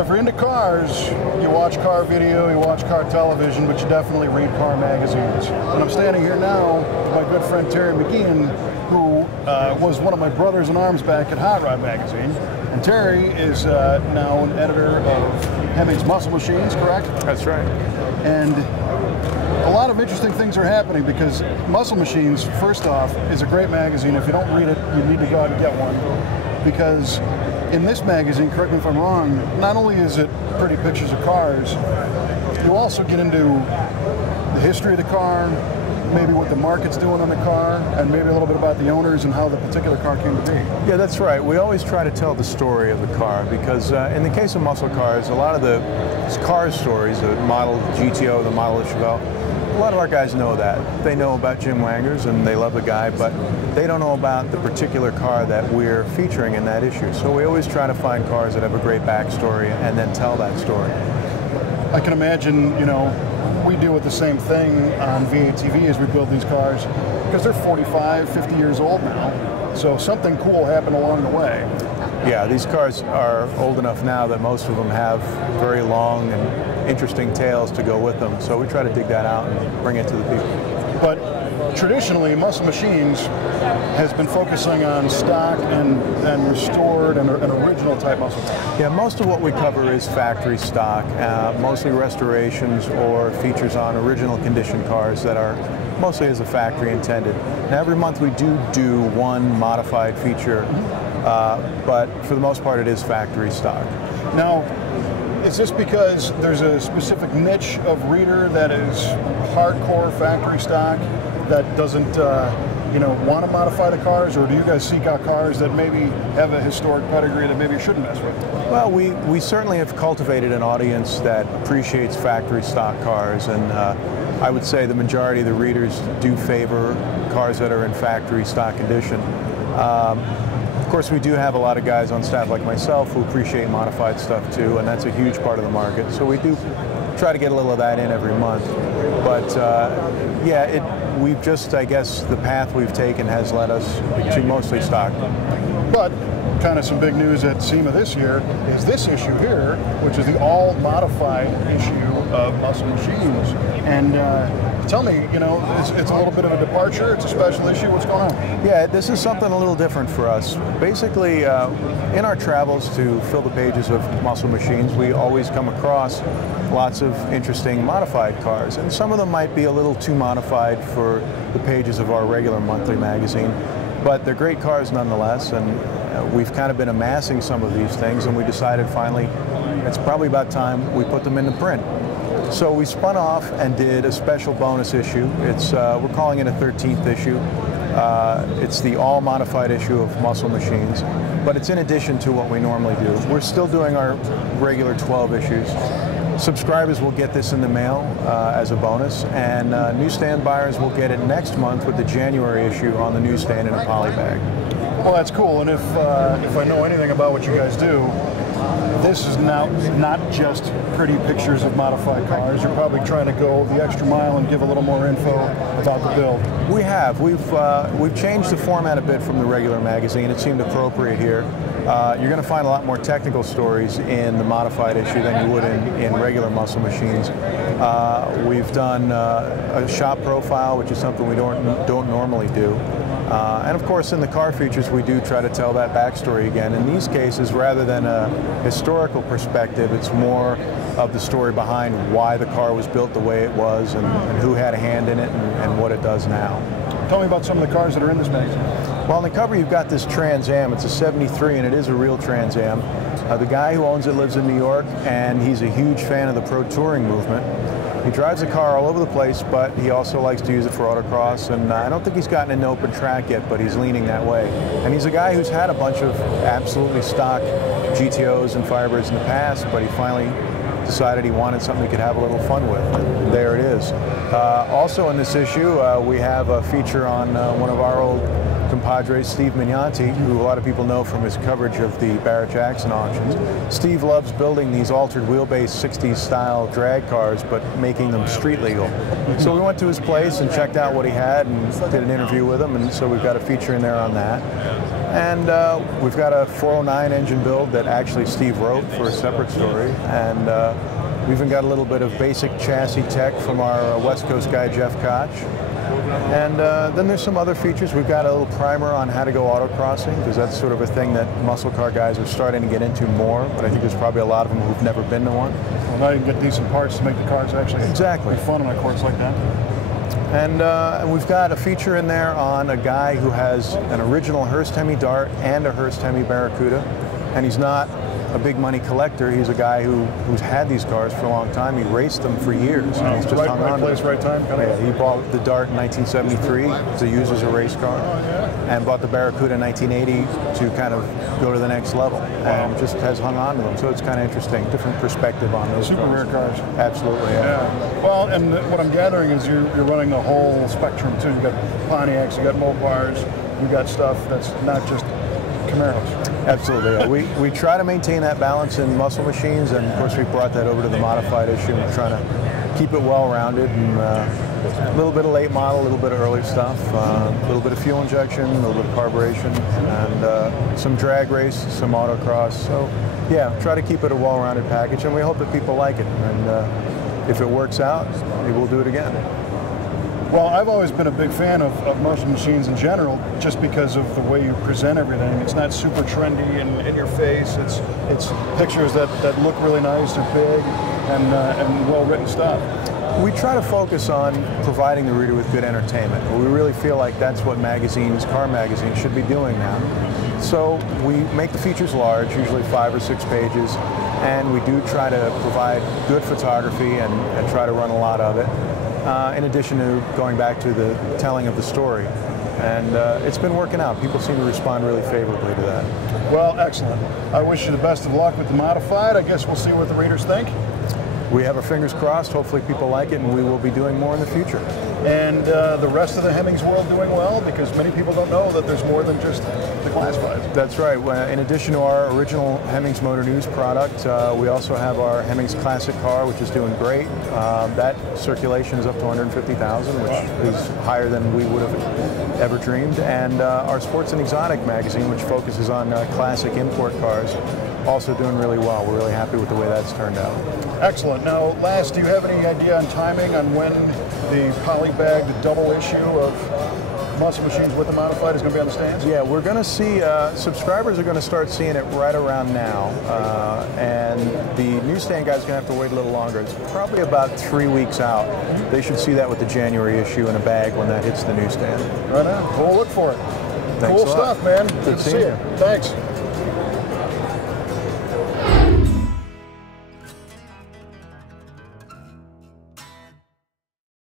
So if you're into cars, you watch car video, you watch car television, but you definitely read car magazines. And I'm standing here now with my good friend Terry McGean, who was one of my brothers in arms back at Hot Rod Magazine. And Terry is now an editor of Hemmings Muscle Machines, correct? That's right. And a lot of interesting things are happening because Muscle Machines, first off, is a great magazine. If you don't read it, you need to go out and get one. Because in this magazine, correct me if I'm wrong, not only is it pretty pictures of cars, you also get into the history of the car, maybe what the market's doing on the car, and maybe a little bit about the owners and how the particular car came to be. Yeah, that's right. We always try to tell the story of the car because in the case of muscle cars, a lot of the car stories, the model GTO, the model Chevelle, a lot of our guys know that. They know about Jim Wangers and they love the guy, but they don't know about the particular car that we're featuring in that issue. So we always try to find cars that have a great backstory and then tell that story. I can imagine, you know, we deal with the same thing on V8Tv as we build these cars because they're 45, 50 years old now. So something cool happened along the way. Yeah, these cars are old enough now that most of them have very long and interesting tales to go with them. So we try to dig that out and bring it to the people. But traditionally, Muscle Machines has been focusing on stock and restored and original type muscle cars. Yeah, most of what we cover is factory stock, mostly restorations or features on original condition cars that are mostly as a factory intended. Now every month we do one modified feature, but for the most part it is factory stock. Now, is this because there's a specific niche of reader that is hardcore factory stock that doesn't want to modify the cars, or do you guys seek out cars that maybe have a historic pedigree that maybe you shouldn't mess with? Well, we certainly have cultivated an audience that appreciates factory stock cars, and I would say the majority of the readers do favor cars that are in factory stock condition. Of course, we do have a lot of guys on staff like myself who appreciate modified stuff too, and that's a huge part of the market. So we do try to get a little of that in every month. But yeah, we've just, I guess, the path we've taken has led us to mostly stock. But kind of some big news at SEMA this year is this issue here, which is the all-modified issue of Muscle Machines. And tell me, you know, it's a little bit of a departure, it's a special issue, what's going on? Yeah, this is something a little different for us. Basically, in our travels to fill the pages of Muscle Machines, we always come across lots of interesting modified cars, and some of them might be a little too modified for the pages of our regular monthly magazine, but they're great cars nonetheless, and we've kind of been amassing some of these things, and we decided finally it's probably about time we put them into print. So we spun off and did a special bonus issue. It's we're calling it a 13th issue. It's the all-modified issue of Muscle Machines, but it's in addition to what we normally do. We're still doing our regular 12 issues. Subscribers will get this in the mail as a bonus, and newsstand buyers will get it next month with the January issue on the newsstand in a poly bag. Well, that's cool, and if I know anything about what you guys do, this is now not just pretty pictures of modified cars. You're probably trying to go the extra mile and give a little more info about the build. We have. We've changed the format a bit from the regular magazine. It seemed appropriate here. You're going to find a lot more technical stories in the modified issue than you would in regular Muscle Machines. We've done a shop profile, which is something we don't normally do. And of course, in the car features, we do try to tell that backstory again. In these cases, rather than a historical perspective, it's more of the story behind why the car was built the way it was and who had a hand in it and what it does now. Tell me about some of the cars that are in this magazine. Well, on the cover you've got this Trans Am. It's a 73 and it is a real Trans Am. The guy who owns it lives in New York and he's a huge fan of the pro touring movement. He drives the car all over the place, but he also likes to use it for autocross, and I don't think he's gotten into open track yet, but he's leaning that way. And he's a guy who's had a bunch of absolutely stock GTOs and Firebirds in the past, but he finally decided he wanted something he could have a little fun with, and there it is. Also in this issue, we have a feature on one of our old compadres, Steve Mignanti, who a lot of people know from his coverage of the Barrett-Jackson auctions. Steve loves building these altered wheelbase 60s style drag cars, but making them street legal. So we went to his place and checked out what he had and did an interview with him, and so we've got a feature in there on that. And we've got a 409 engine build that actually Steve wrote for a separate story. And we've even got a little bit of basic chassis tech from our West Coast guy, Jeff Koch. And then there's some other features. We've got a little primer on how to go autocrossing, because that's sort of a thing that muscle car guys are starting to get into more, but I think there's probably a lot of them who've never been to one. Well, now you can get decent parts to make the cars actually exactly fun on a course like that. And we've got a feature in there on a guy who has an original Hurst Hemi Dart and a Hurst Hemi Barracuda, and he's not a big money collector. He's a guy who's had these cars for a long time. He raced them for years. And he's just right, hung on place, to them. right time. Yeah, he bought the Dart in 1973 to use as a race car, and bought the Barracuda in 1980 to kind of go to the next level, and just has hung on to them. So it's kind of interesting, different perspective on those super rare cars. Absolutely, yeah. Well, and what I'm gathering is you're running the whole spectrum too. You got Pontiacs, you got Mopars, you got stuff that's not just Camaros. Absolutely. Yeah. We try to maintain that balance in muscle machines, and of course we brought that over to the modified issue. We're trying to keep it well-rounded, and a little bit of late model, a little bit of early stuff, a little bit of fuel injection, a little bit of carburation, and some drag race, some autocross. So yeah, try to keep it a well-rounded package, and we hope that people like it. And if it works out, maybe we'll do it again. Well, I've always been a big fan of muscle machines in general, just because of the way you present everything. It's not super trendy and in your face. It's pictures that look really nice, they're big, and well-written stuff. We try to focus on providing the reader with good entertainment. We really feel like that's what magazines, car magazines, should be doing now. So we make the features large, usually 5 or 6 pages, and we do try to provide good photography and try to run a lot of it. In addition to going back to the telling of the story. And it's been working out. People seem to respond really favorably to that. Well, excellent. I wish you the best of luck with the modified. I guess we'll see what the readers think. We have our fingers crossed. Hopefully people like it, and we will be doing more in the future. And the rest of the Hemmings world doing well, because many people don't know that there's more than just the classifieds. That's right. In addition to our original Hemmings Motor News product, we also have our Hemmings Classic car, which is doing great. That circulation is up to 150,000, which is higher than we would have ever dreamed. And our Sports and Exotic magazine, which focuses on classic import cars, also doing really well. We're really happy with the way that's turned out. Excellent. Now, last, do you have any idea on timing on when the polybag, the double issue of Muscle Machines with the modified is going to be on the stands? Yeah, we're going to see, subscribers are going to start seeing it right around now, and the newsstand guys are going to have to wait a little longer. It's probably about 3 weeks out. They should see that with the January issue in a bag when that hits the newsstand. Right on. We'll look for it. Thanks cool stuff, man. Good to see you. Thanks.